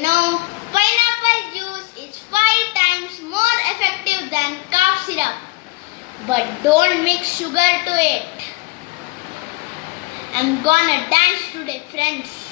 Pineapple juice is 5 times more effective than cough syrup. But don't mix sugar to it. I'm gonna dance today, friends.